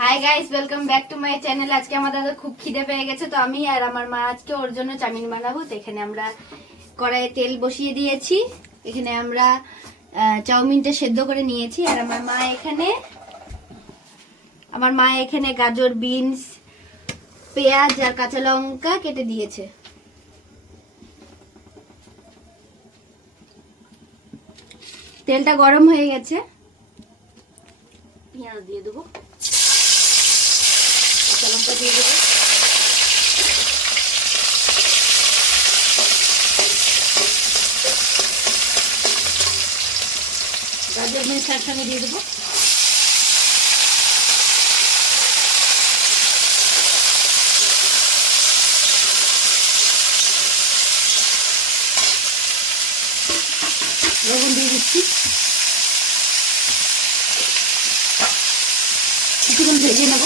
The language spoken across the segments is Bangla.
Hi guys, welcome back to my channel. আজকে আমাদের খুব খিদে পেয়ে গেছে, তো আমি আর আমার মা আজকে ওর জন্য চাউমিন বানাবো। তো এখানে আমরা কড়াইয়ে তেল বসিয়ে দিয়েছি। এখানে আমরা চাউমিনটা সেদ্ধ করে নিয়েছি। আর আমার মা এখানে গাজর, বিনস, পেঁয়াজ আর কাঁচা লঙ্কা কেটে দিয়েছে। তেলটা গরম হয়ে গেছে, পেঁয়াজ দিয়ে দেবো, কাঁচা লঙ্কা দিয়ে দেবো, গাজর বিনস একসঙ্গে দিয়ে দেবো। লবণ দিয়ে দিচ্ছি, কিছুক্ষণ ভেজে নেব।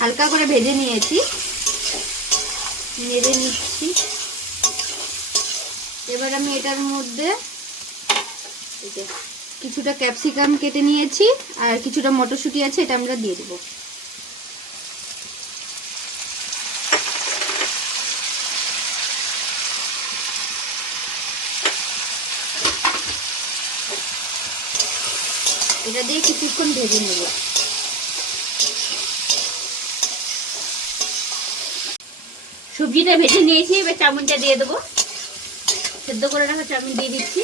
হালকা করে ভেজে নিয়েছি, নেড়ে নিচ্ছি। এবার আমি এটার মধ্যে কিছুটা ক্যাপসিকাম কেটে নিয়েছি আর কিছুটা মটরশুঁটি আছে, এটা আমরা দিয়ে দেবো। এটা দিয়ে কিছুক্ষণ ভেজে নেব। সবজিটা ভেজে নিয়েছি, এবার চাউমিনটা দিয়ে দেবো। সেদ্ধ করে রাখা চাউমিন দিয়ে দিচ্ছি।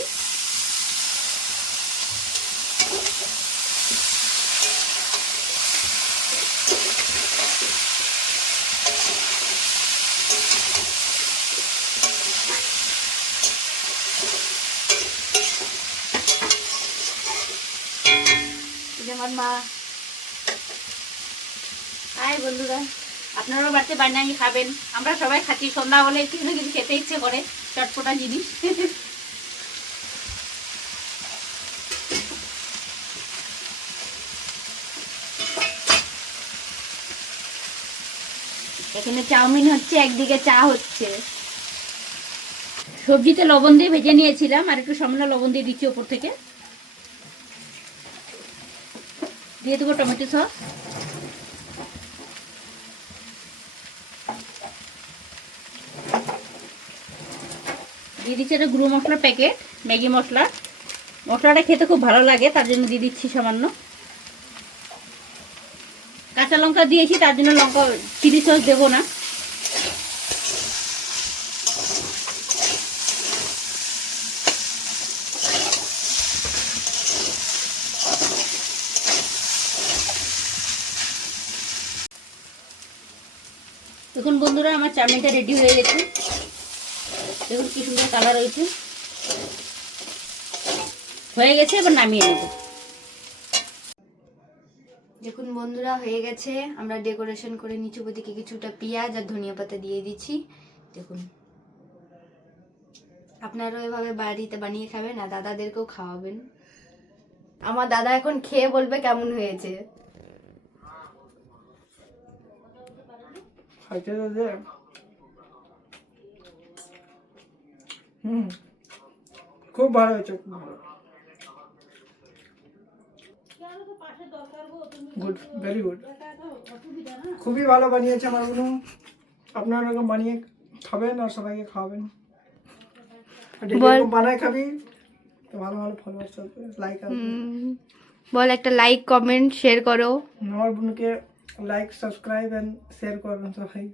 আমার মা, হাই বন্ধুরা, আপনারাও বাড়িতে বানিয়ে খাবেন। আমরা সবাই খাচ্ছি, সন্ধ্যা হলে কিছু না কিছু খেতে ইচ্ছে করে, চটপটা জিনিস। এখানে চাউমিন হচ্ছে, একদিকে চা হচ্ছে। সবজিতে লবণ দিয়ে ভেজে নিয়েছিলাম, আর একটু সামান্য লবণ দিয়ে দিচ্ছি ওপর থেকে। দিয়ে দেবো টমেটো সস, দিয়ে দিচ্ছি একটা গুঁড়ো মশলার প্যাকেট, ম্যাগি মশলা। মশলাটা খেতে খুব ভালো লাগে, তার জন্য দিয়ে দিচ্ছি সামান্য। কাঁচা লঙ্কা দিয়েছি, তার জন্য লঙ্কা চিলি সস দেবো না। দেখুন বন্ধুরা, আমার চাউমিনটা রেডি হয়ে গেছে। দেখুন কি সুন্দর কালার হয়েছে, হয়ে গেছে। এবার নামিয়ে নেব। দেখুন বন্ধুরা, হয়ে গেছে। আমরা ডেকোরেশন করে নিচু দিকে কিছুটা পেঁয়াজ আর ধনিয়া পাতা দিয়ে দিচ্ছি। দেখুন, আপনারাও এভাবে বাড়িতে বানিয়ে খাবেন আর দাদাদেরকেও খাওয়াবেন। আমার দাদা এখন খেয়ে বলবে কেমন হয়েছে। খুব ভালো হয়েছে, খুব ভালো, গুড, ভেরি গুড, খুবই ভালো বানিয়েছে আমার বোন। আপনারা বানিয়ে খাবেন আর সবাইকে খাওয়াবেন। বানায় খাবি তো ভালো ভালো ফলোয়ার্স আসবে, লাইক আসবে। বল, একটা লাইক, কমেন্ট, শেয়ার করো। আমার বোনকে লাইক, সাবস্ক্রাইব এন্ড শেয়ার করবেন সবাই।